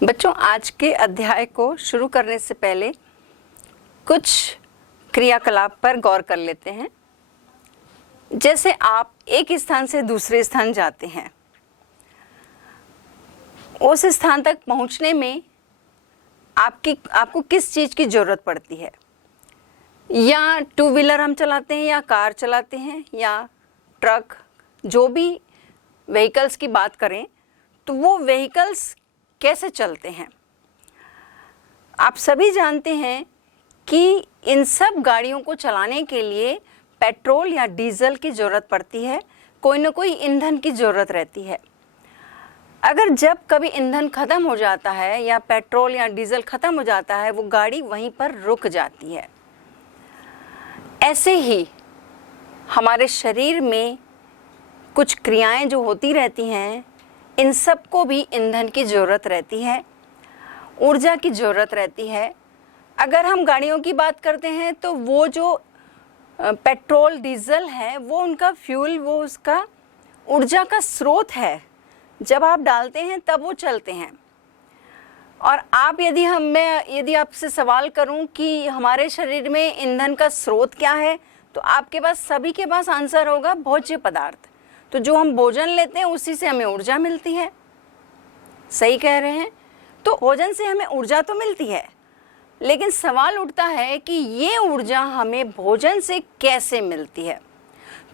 बच्चों, आज के अध्याय को शुरू करने से पहले कुछ क्रियाकलाप पर गौर कर लेते हैं। जैसे आप एक स्थान से दूसरे स्थान जाते हैं, उस स्थान तक पहुंचने में आपको किस चीज़ की ज़रूरत पड़ती है। या टू व्हीलर हम चलाते हैं, या कार चलाते हैं, या ट्रक, जो भी व्हीकल्स की बात करें तो वो व्हीकल्स कैसे चलते हैं। आप सभी जानते हैं कि इन सब गाड़ियों को चलाने के लिए पेट्रोल या डीजल की ज़रूरत पड़ती है, कोई ना कोई ईंधन की ज़रूरत रहती है। अगर जब कभी ईंधन ख़त्म हो जाता है या पेट्रोल या डीजल ख़त्म हो जाता है, वो गाड़ी वहीं पर रुक जाती है। ऐसे ही हमारे शरीर में कुछ क्रियाएं जो होती रहती हैं, इन सब को भी ईंधन की ज़रूरत रहती है, ऊर्जा की ज़रूरत रहती है। अगर हम गाड़ियों की बात करते हैं तो वो जो पेट्रोल डीजल है वो उनका फ्यूल, वो उसका ऊर्जा का स्रोत है। जब आप डालते हैं तब वो चलते हैं। और यदि आपसे सवाल करूं कि हमारे शरीर में ईंधन का स्रोत क्या है, तो आपके पास, सभी के पास आंसर होगा भोज्य पदार्थ। तो जो हम भोजन लेते हैं उसी से हमें ऊर्जा मिलती है। सही कह रहे हैं। तो भोजन से हमें ऊर्जा तो मिलती है, लेकिन सवाल उठता है कि ये ऊर्जा हमें भोजन से कैसे मिलती है।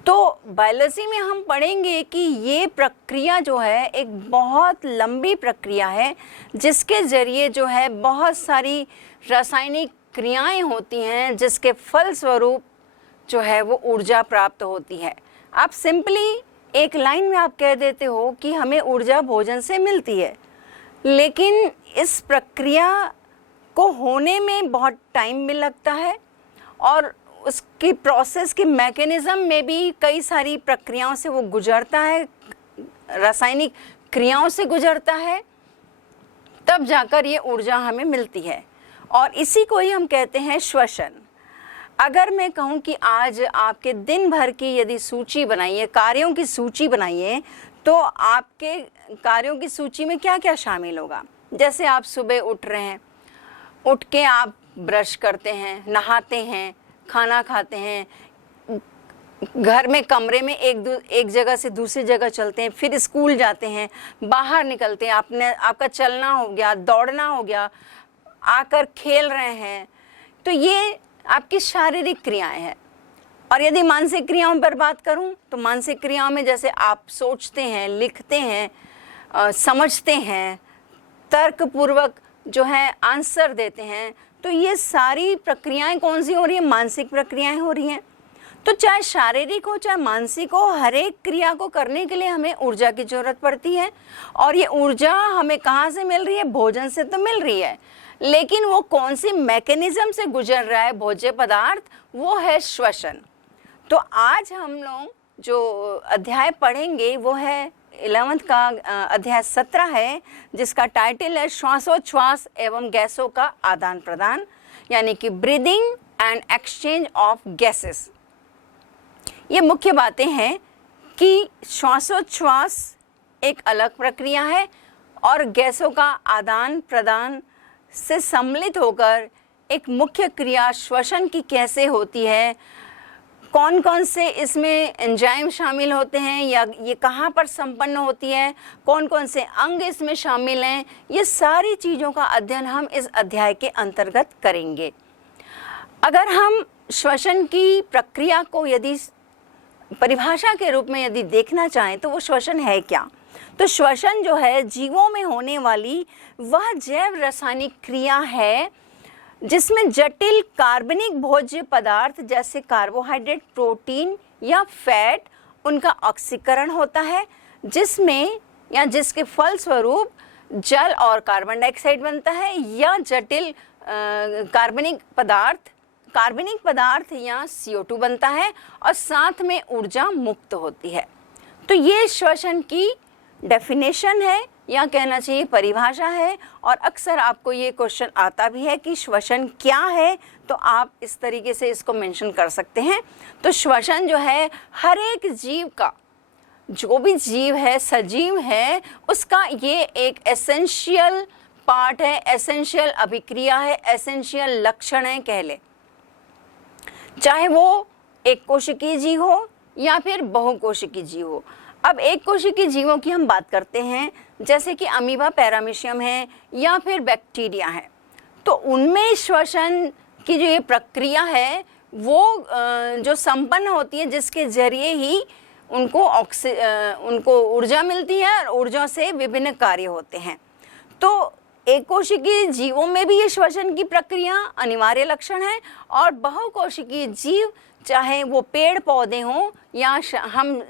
तो बायोलॉजी में हम पढ़ेंगे कि ये प्रक्रिया जो है एक बहुत लंबी प्रक्रिया है, जिसके ज़रिए जो है बहुत सारी रासायनिक क्रियाएं होती हैं, जिसके फलस्वरूप जो है वो ऊर्जा प्राप्त होती है। आप सिंपली एक लाइन में आप कह देते हो कि हमें ऊर्जा भोजन से मिलती है, लेकिन इस प्रक्रिया को होने में बहुत टाइम भी लगता है और उसकी प्रोसेस की मैकेनिज़्म में भी कई सारी प्रक्रियाओं से वो गुजरता है, रासायनिक क्रियाओं से गुजरता है, तब जाकर ये ऊर्जा हमें मिलती है। और इसी को ही हम कहते हैं श्वसन। अगर मैं कहूँ कि आज आपके दिन भर की यदि सूची बनाइए, कार्यों की सूची बनाइए, तो आपके कार्यों की सूची में क्या क्या शामिल होगा। जैसे आप सुबह उठ रहे हैं, उठ के आप ब्रश करते हैं, नहाते हैं, खाना खाते हैं, घर में कमरे में एक जगह से दूसरी जगह चलते हैं, फिर स्कूल जाते हैं, बाहर निकलते हैं, आपका चलना हो गया, दौड़ना हो गया, आकर खेल रहे हैं। तो ये आपकी शारीरिक क्रियाएं हैं। और यदि मानसिक क्रियाओं पर बात करूं तो मानसिक क्रियाओं में जैसे आप सोचते हैं, लिखते हैं, समझते हैं, तर्कपूर्वक जो है आंसर देते हैं, तो ये सारी प्रक्रियाएं कौन सी हो रही हैं? मानसिक प्रक्रियाएं हो रही हैं। तो चाहे शारीरिक हो चाहे मानसिक हो, हर एक क्रिया को करने के लिए हमें ऊर्जा की ज़रूरत पड़ती है। और ये ऊर्जा हमें कहाँ से मिल रही है? भोजन से तो मिल रही है, लेकिन वो कौन सी मैकेनिज़्म से गुजर रहा है भोज्य पदार्थ, वो है श्वसन। तो आज हम लोग जो अध्याय पढ़ेंगे वो है 11th का अध्याय 17 है, जिसका टाइटल है श्वासोच्छ्वास एवं गैसों का आदान प्रदान, यानी कि breathing and exchange of gases. ये मुख्य बातें हैं कि श्वासोच्छ्वास एक अलग प्रक्रिया है और गैसों का आदान प्रदान से सम्मिलित होकर एक मुख्य क्रिया श्वसन की कैसे होती है, कौन कौन से इसमें एंजाइम शामिल होते हैं, या ये कहाँ पर संपन्न होती है, कौन कौन से अंग इसमें शामिल हैं, ये सारी चीज़ों का अध्ययन हम इस अध्याय के अंतर्गत करेंगे। अगर हम श्वसन की प्रक्रिया को यदि परिभाषा के रूप में यदि देखना चाहें तो वो श्वसन है क्या? तो श्वसन जो है जीवों में होने वाली वह जैव रासायनिक क्रिया है जिसमें जटिल कार्बनिक भोज्य पदार्थ जैसे कार्बोहाइड्रेट, प्रोटीन या फैट, उनका ऑक्सीकरण होता है, जिसमें या जिसके फलस्वरूप जल और कार्बन डाइऑक्साइड बनता है, या जटिल कार्बनिक पदार्थ या CO2 बनता है, और साथ में ऊर्जा मुक्त होती है। तो ये श्वसन की डेफिनेशन है, या कहना चाहिए परिभाषा है। और अक्सर आपको ये क्वेश्चन आता भी है कि श्वसन क्या है, तो आप इस तरीके से इसको मेंशन कर सकते हैं। तो श्वसन जो है हर एक जीव का, जो भी जीव है, सजीव है, उसका ये एक एसेंशियल पार्ट है, एसेंशियल अभिक्रिया है, एसेंशियल लक्षण है कह ले, चाहे वो एक कोशिकीय जीव हो या फिर बहुकोशिकीय जीव हो। अब एक कोशिकीय जीवों की हम बात करते हैं, जैसे कि अमीबा, पैरामीशियम है या फिर बैक्टीरिया है, तो उनमें श्वसन की जो ये प्रक्रिया है वो जो संपन्न होती है, जिसके जरिए ही उनको ऊर्जा मिलती है और ऊर्जा से विभिन्न कार्य होते हैं। तो एक कोशिकीय जीवों में भी ये श्वसन की प्रक्रिया अनिवार्य लक्षण है, और बहुकोशिकीय जीव, चाहे वो पेड़ पौधे हों या हम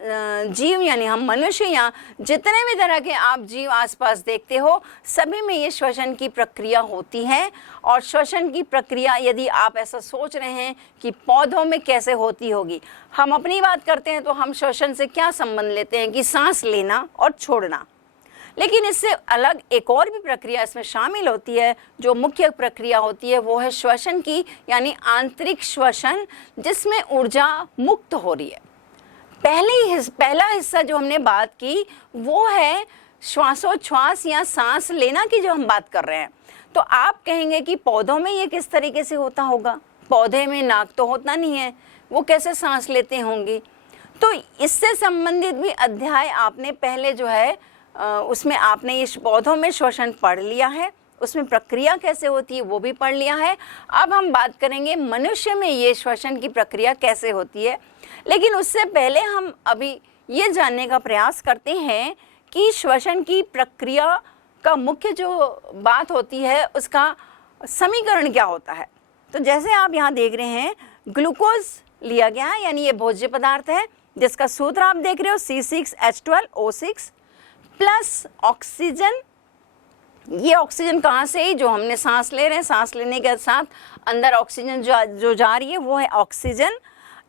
जीव यानी हम मनुष्य या जितने भी तरह के आप जीव आसपास देखते हो, सभी में ये श्वसन की प्रक्रिया होती है। और श्वसन की प्रक्रिया यदि आप ऐसा सोच रहे हैं कि पौधों में कैसे होती होगी, हम अपनी बात करते हैं तो हम श्वसन से क्या संबंध लेते हैं कि सांस लेना और छोड़ना, लेकिन इससे अलग एक और भी प्रक्रिया इसमें शामिल होती है। जो मुख्य प्रक्रिया होती है वो है श्वसन की, यानी आंतरिक श्वसन, जिसमें ऊर्जा मुक्त हो रही है। पहला हिस्सा जो हमने बात की वो है श्वासोच्छ्वास या सांस लेना की जो हम बात कर रहे हैं। तो आप कहेंगे कि पौधों में ये किस तरीके से होता होगा, पौधे में नाक तो होता नहीं है, वो कैसे सांस लेते होंगे। तो इससे संबंधित भी अध्याय आपने पहले जो है उसमें आपने इस पौधों में श्वसन पढ़ लिया है, उसमें प्रक्रिया कैसे होती है वो भी पढ़ लिया है। अब हम बात करेंगे मनुष्य में ये श्वसन की प्रक्रिया कैसे होती है, लेकिन उससे पहले हम अभी ये जानने का प्रयास करते हैं कि श्वसन की प्रक्रिया का मुख्य जो बात होती है उसका समीकरण क्या होता है। तो जैसे आप यहाँ देख रहे हैं, ग्लूकोज लिया गया है, यानी ये भोज्य पदार्थ है, जिसका सूत्र आप देख रहे हो C6H12O6 प्लस ऑक्सीजन। ये ऑक्सीजन कहाँ से, जो हमने सांस ले रहे हैं, सांस लेने के साथ अंदर ऑक्सीजन जो जा रही है वो है ऑक्सीजन।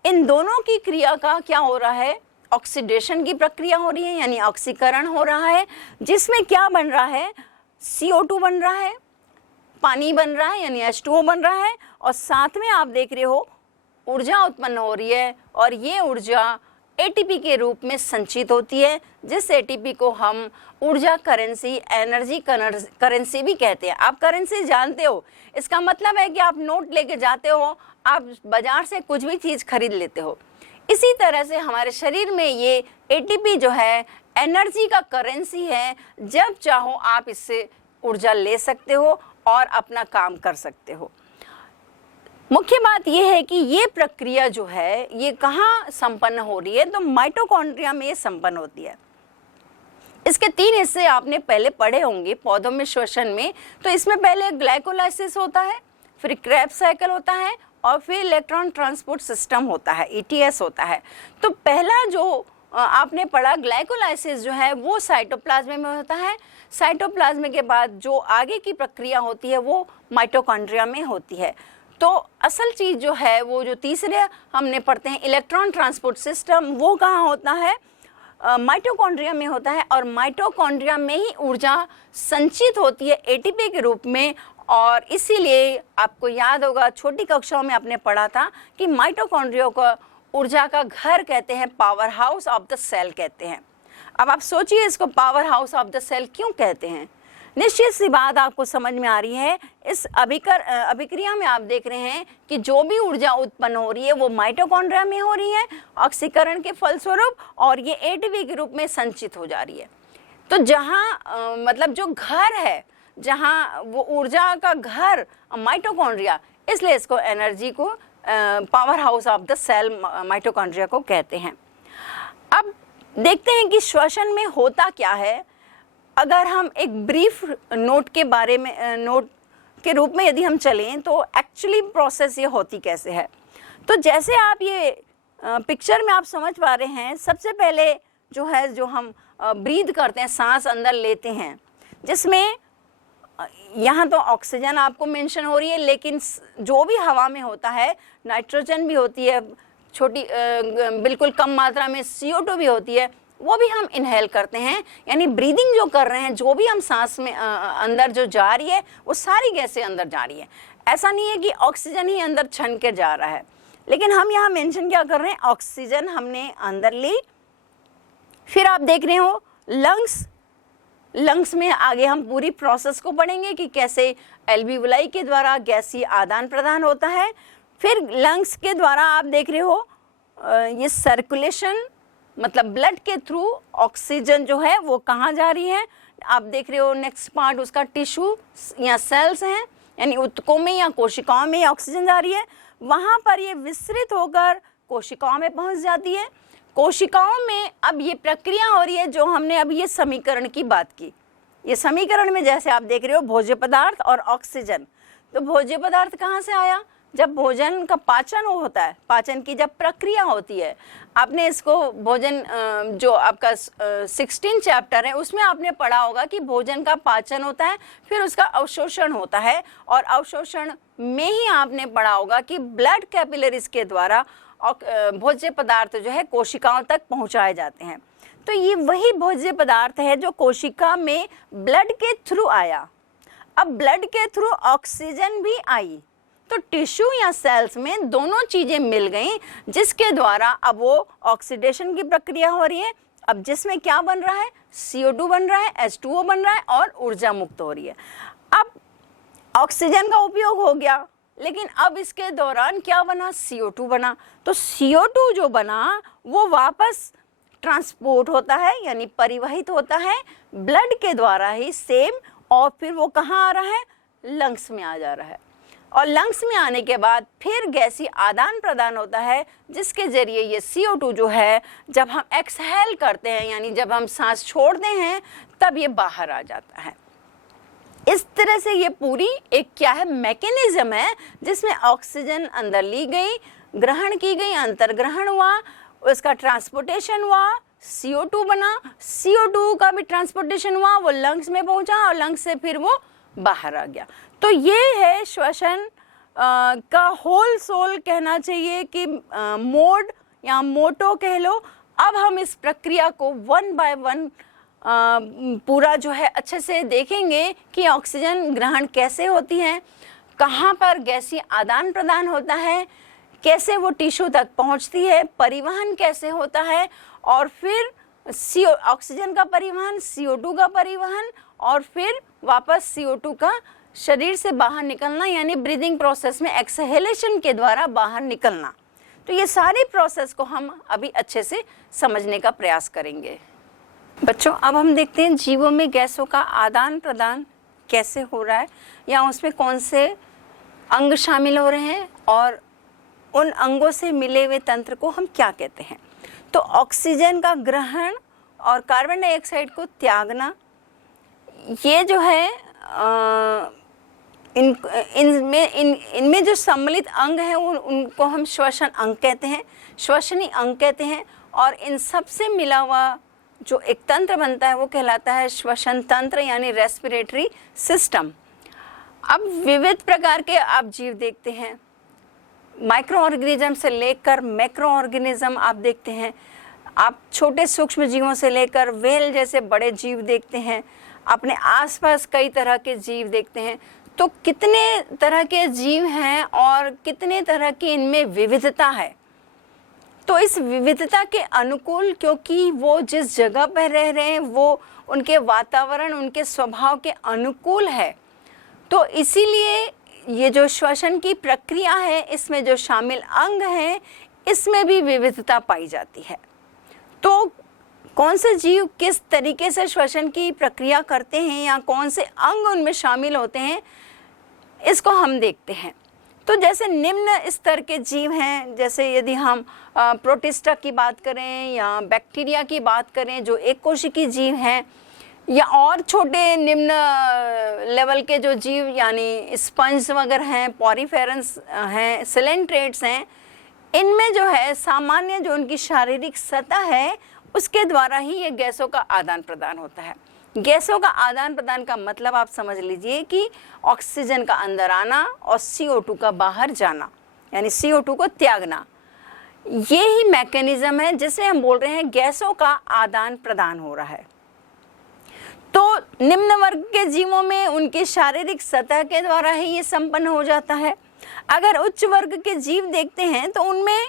इन दोनों की क्रिया का क्या हो रहा है, ऑक्सीडेशन की प्रक्रिया हो रही है, यानी ऑक्सीकरण हो रहा है, जिसमें क्या बन रहा है, CO2 बन रहा है, पानी बन रहा है यानी H2O बन रहा है, और साथ में आप देख रहे हो ऊर्जा उत्पन्न हो रही है, और ये ऊर्जा ATP के रूप में संचित होती है, जिस ATP को हम ऊर्जा करेंसी, एनर्जी करेंसी भी कहते हैं। आप करेंसी जानते हो, इसका मतलब है कि आप नोट लेके जाते हो, आप बाजार से कुछ भी चीज़ खरीद लेते हो। इसी तरह से हमारे शरीर में ये ATP जो है एनर्जी का करेंसी है, जब चाहो आप इससे ऊर्जा ले सकते हो और अपना काम कर सकते हो। मुख्य बात यह है कि ये प्रक्रिया जो है ये कहाँ संपन्न हो रही है, तो माइटोकॉन्ड्रिया में ये संपन्न होती है। इसके 3 हिस्से आपने पहले पढ़े होंगे पौधों में श्वसन में। तो इसमें पहले ग्लाइकोलाइसिस होता है, फिर क्रेब्स साइकिल होता है, और फिर इलेक्ट्रॉन ट्रांसपोर्ट सिस्टम होता है, ETS होता है। तो पहला जो आपने पढ़ा ग्लाइकोलाइसिस जो है वो साइटोप्लाज्म में होता है। साइटोप्लाज्म के बाद जो आगे की प्रक्रिया होती है वो माइटोकॉन्ड्रिया में होती है। तो असल चीज़ जो है वो जो तीसरे हमने पढ़ते हैं इलेक्ट्रॉन ट्रांसपोर्ट सिस्टम, वो कहाँ होता है, माइटोकॉन्ड्रिया में होता है। और माइटोकॉन्ड्रिया में ही ऊर्जा संचित होती है ATP के रूप में। और इसीलिए आपको याद होगा छोटी कक्षाओं में आपने पढ़ा था कि माइटोकॉन्ड्रिया को ऊर्जा का घर कहते हैं, power house of the cell कहते हैं। अब आप सोचिए इसको power house of the cell क्यों कहते हैं। निश्चित सी बात आपको समझ में आ रही है। इस अभिक्रिया में आप देख रहे हैं कि जो भी ऊर्जा उत्पन्न हो रही है वो माइटोकॉन्ड्रिया में हो रही है ऑक्सीकरण के फलस्वरूप, और ये ATP के रूप में संचित हो जा रही है। तो जहाँ मतलब जो घर है, जहाँ वो ऊर्जा का घर माइटोकॉन्ड्रिया, इसलिए इसको एनर्जी को power house of the cell mitochondria को कहते हैं। अब देखते हैं कि श्वसन में होता क्या है। अगर हम एक ब्रीफ नोट के बारे में नोट के रूप में यदि हम चलें तो एक्चुअली प्रोसेस ये होती कैसे है। तो जैसे आप ये पिक्चर में आप समझ पा रहे हैं, सबसे पहले जो है जो हम ब्रीथ करते हैं, सांस अंदर लेते हैं, जिसमें यहाँ तो ऑक्सीजन आपको मेंशन हो रही है, लेकिन जो भी हवा में होता है नाइट्रोजन भी होती है, छोटी बिल्कुल कम मात्रा में CO2 भी होती है, वो भी हम इनहेल करते हैं। यानी ब्रीदिंग जो कर रहे हैं, जो भी हम सांस में अंदर जो जा रही है वो सारी गैसें अंदर जा रही है। ऐसा नहीं है कि ऑक्सीजन ही अंदर छन के जा रहा है, लेकिन हम यहाँ मेंशन क्या कर रहे हैं, ऑक्सीजन हमने अंदर ली। फिर आप देख रहे हो लंग्स में आगे हम पूरी प्रोसेस को पढ़ेंगे कि कैसे एल्वियोलाई के द्वारा गैसीय आदान प्रदान होता है। फिर लंग्स के द्वारा आप देख रहे हो ये सर्कुलेशन, मतलब ब्लड के थ्रू ऑक्सीजन जो है वो कहाँ जा रही है, आप देख रहे हो नेक्स्ट पार्ट उसका टिश्यू या सेल्स हैं, यानी ऊतकों में या कोशिकाओं में ऑक्सीजन जा रही है, वहाँ पर ये विस्तृत होकर कोशिकाओं में पहुँच जाती है। कोशिकाओं में अब ये प्रक्रिया हो रही है जो हमने अभी ये समीकरण की बात की। ये समीकरण में जैसे आप देख रहे हो भोज्य पदार्थ और ऑक्सीजन, तो भोज्य पदार्थ कहाँ से आया, जब भोजन का पाचन होता है, पाचन की जब प्रक्रिया होती है, आपने इसको भोजन जो आपका 16 चैप्टर है उसमें आपने पढ़ा होगा कि भोजन का पाचन होता है, फिर उसका अवशोषण होता है, और अवशोषण में ही आपने पढ़ा होगा कि ब्लड कैपिलरीज के द्वारा भोज्य पदार्थ जो है कोशिकाओं तक पहुंचाए जाते हैं। तो ये वही भोज्य पदार्थ है जो कोशिका में ब्लड के थ्रू आया। अब ब्लड के थ्रू ऑक्सीजन भी आई, तो टिश्यू या सेल्स में दोनों चीज़ें मिल गई, जिसके द्वारा अब वो ऑक्सीडेशन की प्रक्रिया हो रही है। अब जिसमें क्या बन रहा है, CO2 बन रहा है, H2O बन रहा है और ऊर्जा मुक्त हो रही है। अब ऑक्सीजन का उपयोग हो गया, लेकिन अब इसके दौरान क्या बना, CO2 बना। तो CO2 जो बना वो वापस ट्रांसपोर्ट होता है, यानी परिवहित होता है ब्लड के द्वारा ही सेम, और फिर वो कहाँ आ रहा है, लंग्स में आ जा रहा है। और लंग्स में आने के बाद फिर गैसीय आदान प्रदान होता है, जिसके जरिए ये CO2 जो है जब हम एक्सहेल करते हैं, यानी जब हम सांस छोड़ते हैं, तब ये बाहर आ जाता है। इस तरह से ये पूरी एक क्या है, मैकेनिज्म है, जिसमें ऑक्सीजन अंदर ली गई, ग्रहण की गई, अंतर्ग्रहण हुआ, उसका ट्रांसपोर्टेशन हुआ, CO2 बना, CO2 का भी ट्रांसपोर्टेशन हुआ, वो लंग्स में पहुंचा और लंग्स से फिर वो बाहर आ गया। तो ये है श्वसन का होल सोल कहना चाहिए कि मोड या मोटो कह लो। अब हम इस प्रक्रिया को वन बाय वन पूरा जो है अच्छे से देखेंगे कि ऑक्सीजन ग्रहण कैसे होती है, कहाँ पर गैसीय आदान प्रदान होता है, कैसे वो टिश्यू तक पहुँचती है, परिवहन कैसे होता है, और फिर ऑक्सीजन का परिवहन, CO2 का परिवहन, और फिर वापस CO2 का शरीर से बाहर निकलना, यानी ब्रीदिंग प्रोसेस में एक्सहेलेशन के द्वारा बाहर निकलना। तो ये सारी प्रोसेस को हम अभी अच्छे से समझने का प्रयास करेंगे। बच्चों, अब हम देखते हैं जीवों में गैसों का आदान प्रदान कैसे हो रहा है, या उसमें कौन से अंग शामिल हो रहे हैं, और उन अंगों से मिले हुए तंत्र को हम क्या कहते हैं। तो ऑक्सीजन का ग्रहण और कार्बन डाइऑक्साइड को त्यागना, ये जो है इनमें जो सम्मिलित अंग हैं उनको हम श्वसन अंग कहते हैं, श्वसनी अंग कहते हैं। और इन सब से मिला हुआ जो एक तंत्र बनता है वो कहलाता है श्वसन तंत्र, यानी रेस्पिरेटरी सिस्टम। अब विविध प्रकार के आप जीव देखते हैं, माइक्रो ऑर्गेनिज्म से लेकर मैक्रो ऑर्गेनिज्म आप देखते हैं, आप छोटे सूक्ष्म जीवों से लेकर व्हेल जैसे बड़े जीव देखते हैं, अपने आसपास कई तरह के जीव देखते हैं। तो कितने तरह के जीव हैं और कितने तरह की इनमें विविधता है। तो इस विविधता के अनुकूल, क्योंकि वो जिस जगह पर रह रहे हैं वो उनके वातावरण, उनके स्वभाव के अनुकूल है, तो इसीलिए ये जो श्वसन की प्रक्रिया है, इसमें जो शामिल अंग हैं, इसमें भी विविधता पाई जाती है। तो कौन से जीव किस तरीके से श्वसन की प्रक्रिया करते हैं या कौन से अंग उनमें शामिल होते हैं, इसको हम देखते हैं। तो जैसे निम्न स्तर के जीव हैं, जैसे यदि हम प्रोटिस्टा की बात करें या बैक्टीरिया की बात करें जो एक कोशिकीय जीव हैं, या और छोटे निम्न लेवल के जो जीव यानी स्पंज वगैरह हैं, पॉरीफेरंस हैं, सिलेंट्रेट्स हैं, इनमें जो है सामान्य जो उनकी शारीरिक सतह है उसके द्वारा ही ये गैसों का आदान प्रदान होता है। गैसों का आदान प्रदान का मतलब आप समझ लीजिए कि ऑक्सीजन का अंदर आना और CO2 का बाहर जाना, यानी CO2 को त्यागना, ये ही मैकेनिज्म है जिसमें हम बोल रहे हैं गैसों का आदान प्रदान हो रहा है। तो निम्न वर्ग के जीवों में उनकी शारीरिक सतह के द्वारा ही ये संपन्न हो जाता है। अगर उच्च वर्ग के जीव देखते हैं तो उनमें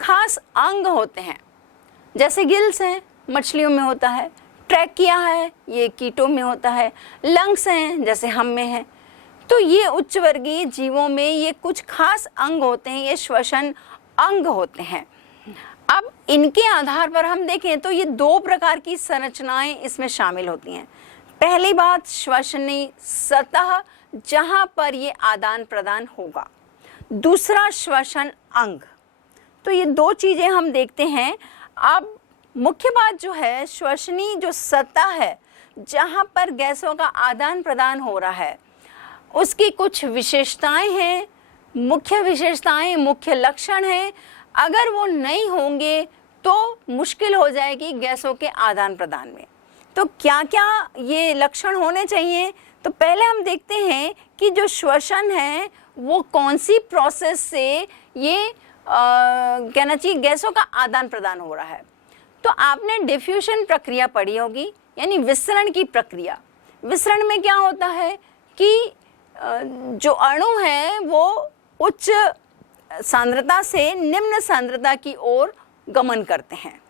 खास अंग होते हैं, जैसे गिल्स हैं, मछलियों में होता है, ट्रैकिया है, ये कीटों में होता है। लंग्स हैं, जैसे हम में है। तो ये उच्च वर्गीय जीवों में ये कुछ खास अंग होते हैं, ये श्वसन अंग होते हैं। अब इनके आधार पर हम देखें तो ये 2 प्रकार की संरचनाएं इसमें शामिल होती हैं। पहली बात, श्वसनी सतह, जहां पर ये आदान प्रदान होगा। दूसरा, श्वसन अंग। तो ये 2 चीज़ें हम देखते हैं। अब मुख्य बात जो है, श्वसनी जो सतह है जहाँ पर गैसों का आदान प्रदान हो रहा है, उसकी कुछ विशेषताएं हैं, मुख्य विशेषताएं, मुख्य लक्षण हैं। अगर वो नहीं होंगे तो मुश्किल हो जाएगी गैसों के आदान प्रदान में। तो क्या क्या ये लक्षण होने चाहिए? तो पहले हम देखते हैं कि जो श्वसन है वो कौन सी प्रोसेस से ये कहना चाहिए गैसों का आदान प्रदान हो रहा है। तो आपने डिफ्यूजन प्रक्रिया पढ़ी होगी, यानी विसरण की प्रक्रिया। विसरण में क्या होता है कि जो अणु हैं वो उच्च सांद्रता से निम्न सांद्रता की ओर गमन करते हैं।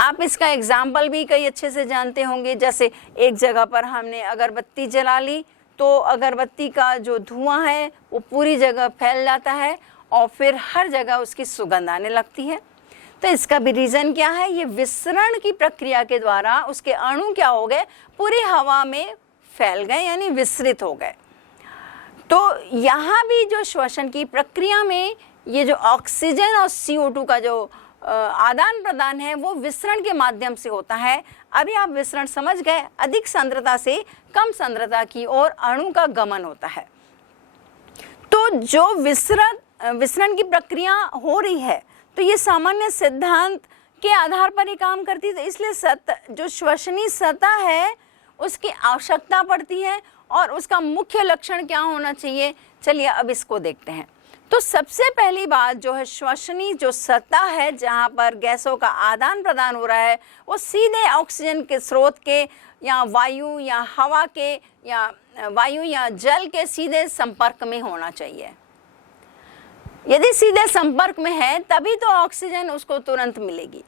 आप इसका एग्जाम्पल भी कई अच्छे से जानते होंगे। जैसे एक जगह पर हमने अगरबत्ती जला ली तो अगरबत्ती का जो धुआं है वो पूरी जगह फैल जाता है और फिर हर जगह उसकी सुगंध आने लगती है। तो इसका भी रीज़न क्या है? ये विसरण की प्रक्रिया के द्वारा उसके अणु क्या हो गए, पूरी हवा में फैल गए, यानी विसरित हो गए। तो यहाँ भी जो श्वसन की प्रक्रिया में ये जो ऑक्सीजन और CO2 का जो आदान प्रदान है वो विसरण के माध्यम से होता है। अभी आप विसरण समझ गए, अधिक सांद्रता से कम सांद्रता की ओर अणु का गमन होता है। तो जो विसरण की प्रक्रिया हो रही है तो ये सामान्य सिद्धांत के आधार पर ही काम करती है। तो इसलिए जो श्वसनी सतह है उसकी आवश्यकता पड़ती है और उसका मुख्य लक्षण क्या होना चाहिए, चलिए अब इसको देखते हैं। तो सबसे पहली बात जो है, श्वसनी जो सतह है जहाँ पर गैसों का आदान प्रदान हो रहा है वो सीधे ऑक्सीजन के स्रोत के या वायु या हवा के या वायु या जल के सीधे संपर्क में होना चाहिए। यदि सीधे संपर्क में है तभी तो ऑक्सीजन उसको तुरंत मिलेगी।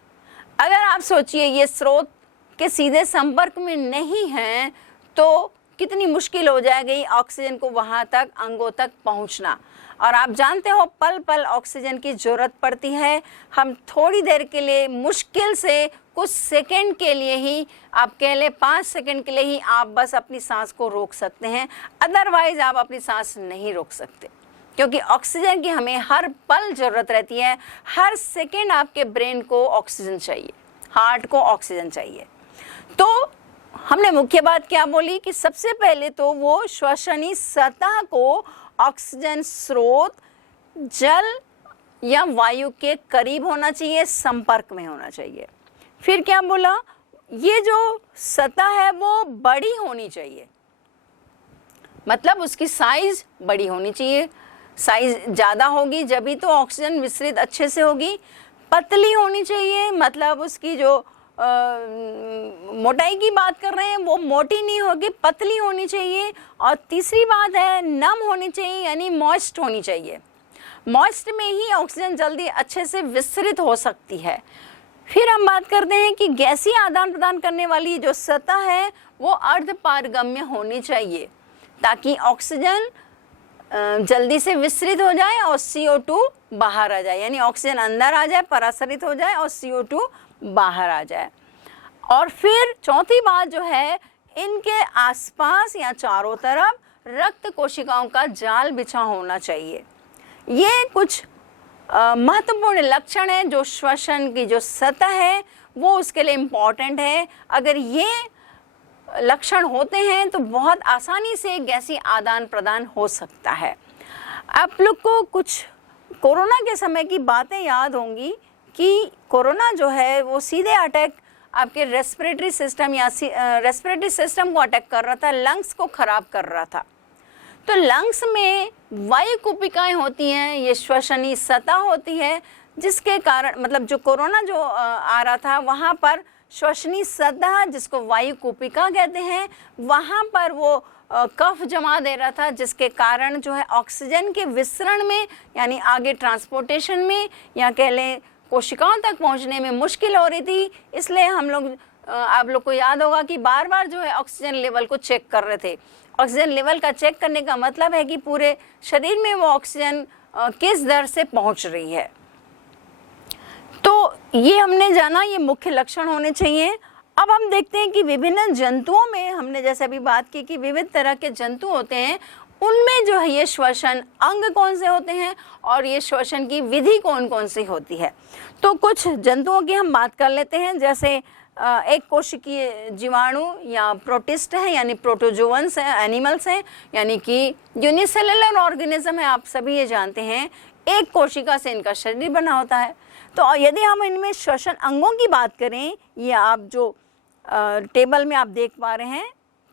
अगर आप सोचिए ये स्रोत के सीधे संपर्क में नहीं है तो कितनी मुश्किल हो जाएगी ऑक्सीजन को वहाँ तक, अंगों तक पहुँचना। और आप जानते हो पल पल ऑक्सीजन की ज़रूरत पड़ती है। हम थोड़ी देर के लिए, मुश्किल से कुछ सेकंड के लिए ही, आप कह लें 5 सेकंड के लिए ही आप बस अपनी सांस को रोक सकते हैं, अदरवाइज़ आप अपनी सांस नहीं रोक सकते, क्योंकि ऑक्सीजन की हमें हर पल ज़रूरत रहती है। हर सेकंड आपके ब्रेन को ऑक्सीजन चाहिए, हार्ट को ऑक्सीजन चाहिए। तो हमने मुख्य बात क्या बोली कि सबसे पहले तो वो श्वसनी सतह को ऑक्सीजन स्रोत, जल या वायु के करीब होना चाहिए, संपर्क में होना चाहिए। फिर क्या बोला, ये जो सतह है वो बड़ी होनी चाहिए, मतलब उसकी साइज बड़ी होनी चाहिए। साइज ज़्यादा होगी जब ही तो ऑक्सीजन विसरित अच्छे से होगी। पतली होनी चाहिए, मतलब उसकी जो मोटाई की बात कर रहे हैं वो मोटी नहीं होगी, पतली होनी चाहिए। और तीसरी बात है नम होनी चाहिए, यानी मॉइस्ट होनी चाहिए। मॉइस्ट में ही ऑक्सीजन जल्दी अच्छे से विसरित हो सकती है। फिर हम बात करते हैं कि गैसीय आदान प्रदान करने वाली जो सतह है वो अर्धपारगम्य होनी चाहिए, ताकि ऑक्सीजन जल्दी से विसरित हो जाए और CO2 बाहर आ जाए, यानी ऑक्सीजन अंदर आ जाए, परासरित हो जाए और CO2 बाहर आ जाए। और फिर चौथी बात जो है, इनके आसपास या चारों तरफ रक्त कोशिकाओं का जाल बिछा होना चाहिए। ये कुछ महत्वपूर्ण लक्षण हैं जो श्वसन की जो सतह है वो उसके लिए इम्पॉर्टेंट है। अगर ये लक्षण होते हैं तो बहुत आसानी से गैसीय आदान प्रदान हो सकता है। आप लोग को कुछ कोरोना के समय की बातें याद होंगी कि कोरोना जो है वो सीधे अटैक आपके रेस्पिरेटरी सिस्टम या रेस्पिरेटरी सिस्टम को अटैक कर रहा था, लंग्स को ख़राब कर रहा था। तो लंग्स में वायु कूपिकाएँ होती हैं, ये श्वसनी सतह होती है, जिसके कारण मतलब जो कोरोना जो आ रहा था वहाँ पर श्वसनी सतह, जिसको वायु कूपिका कहते हैं, वहाँ पर वो कफ जमा दे रहा था, जिसके कारण जो है ऑक्सीजन के विसरण में, यानी आगे ट्रांसपोर्टेशन में या कह लें कोशिकाओं तक पहुंचने में मुश्किल हो रही थी। इसलिए हम लोग आप लोग को याद होगा कि बार बार जो है ऑक्सीजन लेवल को चेक कर रहे थे। ऑक्सीजन लेवल का चेक करने का मतलब है कि पूरे शरीर में वो ऑक्सीजन किस दर से पहुंच रही है। तो ये हमने जाना, ये मुख्य लक्षण होने चाहिए। अब हम देखते हैं कि विभिन्न जंतुओं में, हमने जैसे अभी बात की कि विविध तरह के जंतु होते हैं, उनमें जो है ये श्वसन अंग कौन से होते हैं और ये श्वसन की विधि कौन कौन सी होती है। तो कुछ जंतुओं की हम बात कर लेते हैं, जैसे एक कोशिकीय जीवाणु या प्रोटिस्ट है, यानी प्रोटोजोअन्स हैं, एनिमल्स हैं, यानी कि यूनिसेलुलर ऑर्गेनिज्म है। आप सभी ये जानते हैं, एक कोशिका से इनका शरीर बना होता है। तो यदि हम इनमें श्वसन अंगों की बात करें, ये आप जो टेबल में आप देख पा रहे हैं,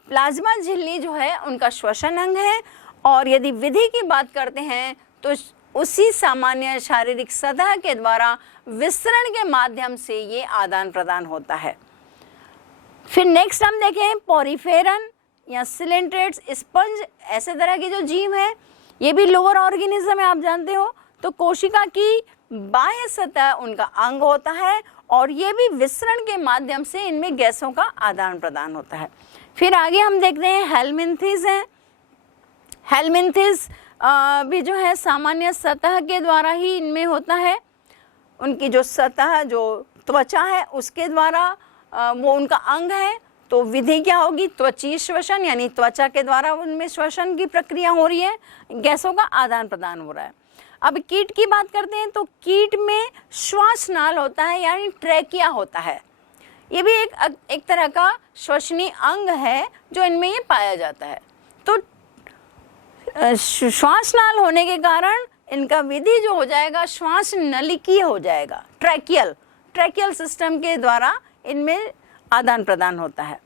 प्लाज्मा झिल्ली जो है उनका श्वसन अंग है। और यदि विधि की बात करते हैं तो उसी सामान्य शारीरिक सतह के द्वारा विसरण के माध्यम से ये आदान प्रदान होता है। फिर नेक्स्ट हम देखें पोरिफेरन या सिलेंट्रेट्स, स्पंज, ऐसे तरह के जो जीव हैं, ये भी लोअर ऑर्गेनिज्म है, आप जानते हो। तो कोशिका की बाह्य सतह उनका अंग होता है और ये भी विसरण के माध्यम से इनमें गैसों का आदान प्रदान होता है। फिर आगे हम देखते हैं हेलमिन्थेस हैं। हेलमिन्थेस भी जो है सामान्य सतह के द्वारा ही इनमें होता है। उनकी जो सतह, जो त्वचा है, उसके द्वारा वो उनका अंग है। तो विधि क्या होगी? त्वचीय श्वसन, यानी त्वचा के द्वारा उनमें श्वसन की प्रक्रिया हो रही है, गैसों का आदान प्रदान हो रहा है। अब कीट की बात करते हैं तो कीट में श्वासनाल होता है, यानी ट्रैकिया होता है। ये भी एक तरह का श्वसनीय अंग है जो इनमें ये पाया जाता है। तो श्वासनाल होने के कारण इनका विधि जो हो जाएगा श्वास नलिकीय हो जाएगा, ट्रैकियल सिस्टम के द्वारा इनमें आदान प्रदान होता है।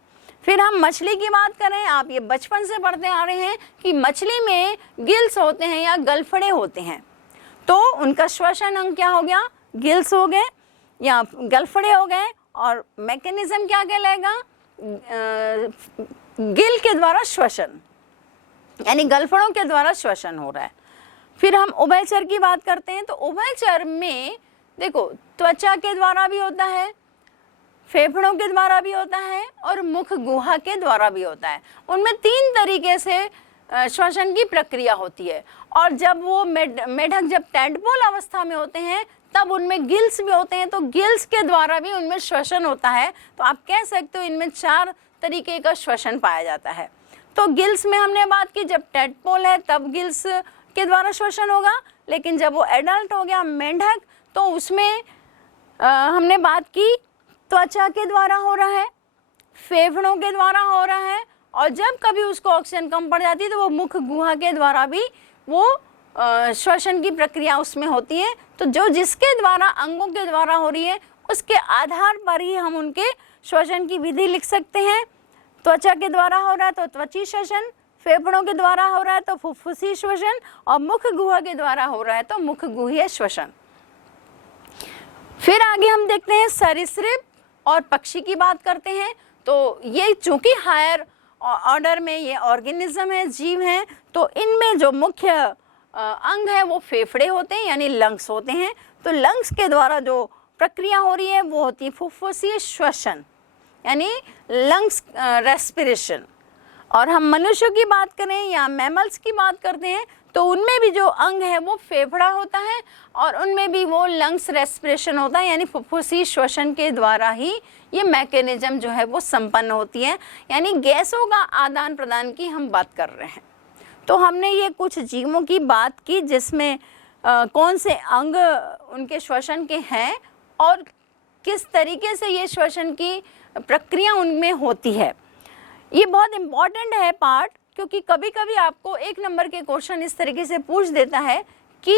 फिर हम मछली की बात करें, आप ये बचपन से पढ़ते आ रहे हैं कि मछली में गिल्स होते हैं या गलफड़े होते हैं। तो उनका श्वसन अंग क्या हो गया? गिल्स हो गए या गलफड़े हो गए। और मैकेनिज्म क्या कहलाएगा? गिल के द्वारा श्वसन, यानी गलफड़ों के द्वारा श्वसन हो रहा है। फिर हम उभयचर की बात करते हैं तो उभयचर में देखो, त्वचा के द्वारा भी होता है, फेफड़ों के द्वारा भी होता है और मुख गुहा के द्वारा भी होता है। उनमें 3 तरीके से श्वसन की प्रक्रिया होती है। और जब वो मेढक जब टैडपोल अवस्था में होते हैं तब उनमें गिल्स भी होते हैं, तो गिल्स के द्वारा भी उनमें श्वसन होता है। तो आप कह सकते हो इनमें 4 तरीके का श्वसन पाया जाता है। तो गिल्स में हमने बात की, जब टैडपोल है तब गिल्स के द्वारा श्वसन होगा, लेकिन जब वो एडल्ट हो गया मेंढक तो उसमें हमने बात की त्वचा के द्वारा हो रहा है, फेफड़ों के द्वारा हो रहा है, और जब कभी उसको ऑक्सीजन कम पड़ जाती है तो वो मुख गुहा के द्वारा भी वो श्वसन की प्रक्रिया उसमें होती है। तो जो जिसके द्वारा, अंगों के द्वारा हो रही है, उसके आधार पर ही हम उनके श्वसन की विधि लिख सकते हैं। त्वचा के द्वारा हो रहा है तो त्वचीय श्वसन, फेफड़ों के द्वारा हो रहा है तो फुफ्फुसी श्वसन, और मुख गुहा के द्वारा हो रहा है तो मुख गुहीय श्वसन। फिर आगे हम देखते हैं सरीसृप और पक्षी की बात करते हैं। तो ये चूंकि हायर ऑर्डर में ये ऑर्गेनिज्म है, जीव हैं, तो इनमें जो मुख्य अंग है वो फेफड़े होते हैं, यानी लंग्स होते हैं। तो लंग्स के द्वारा जो प्रक्रिया हो रही है वो होती है फुफ्फुसीय श्वसन, यानी लंग्स रेस्पिरेशन। और हम मनुष्यों की बात करें या मैमल्स की बात करते हैं तो उनमें भी जो अंग है वो फेफड़ा होता है और उनमें भी वो लंग्स रेस्पिरेशन होता है, यानी फुफ्फुसी श्वसन के द्वारा ही ये मैकेनिज्म जो है वो संपन्न होती है, यानी गैसों का आदान प्रदान की हम बात कर रहे हैं। तो हमने ये कुछ जीवों की बात की जिसमें कौन से अंग उनके श्वसन के हैं और किस तरीके से ये श्वसन की प्रक्रिया उनमें होती है। ये बहुत इम्पॉर्टेंट है पार्ट, क्योंकि कभी कभी आपको 1 नंबर के क्वेश्चन इस तरीके से पूछ देता है कि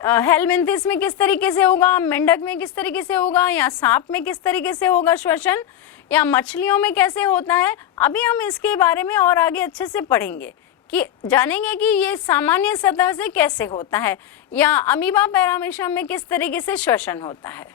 हेलमिन्थेस में किस तरीके से होगा, मेंढक में किस तरीके से होगा, या सांप में किस तरीके से होगा श्वसन, या मछलियों में कैसे होता है। अभी हम इसके बारे में और आगे अच्छे से पढ़ेंगे कि जानेंगे कि ये सामान्य सतह से कैसे होता है, या अमीबा पैरामीशियम में किस तरीके से श्वसन होता है।